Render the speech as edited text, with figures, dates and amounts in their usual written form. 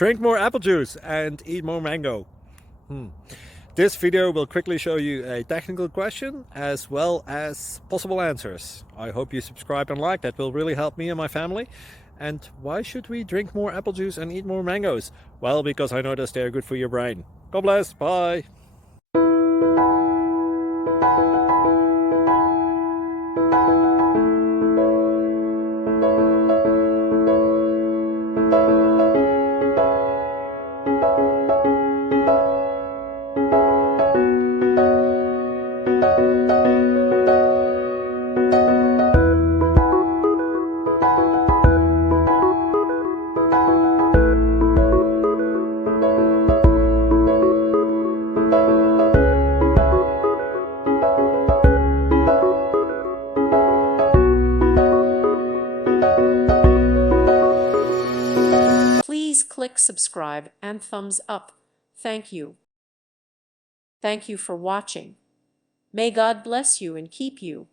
Drink more apple juice and eat more mango. This video will quickly show you a technical question as well as possible answers. I hope you subscribe and like, that will really help me and my family. And why should we drink more apple juice and eat more mangoes? Well, because I noticed they're good for your brain. God bless, bye! Please click subscribe and thumbs up. Thank you. Thank you for watching. May God bless you and keep you.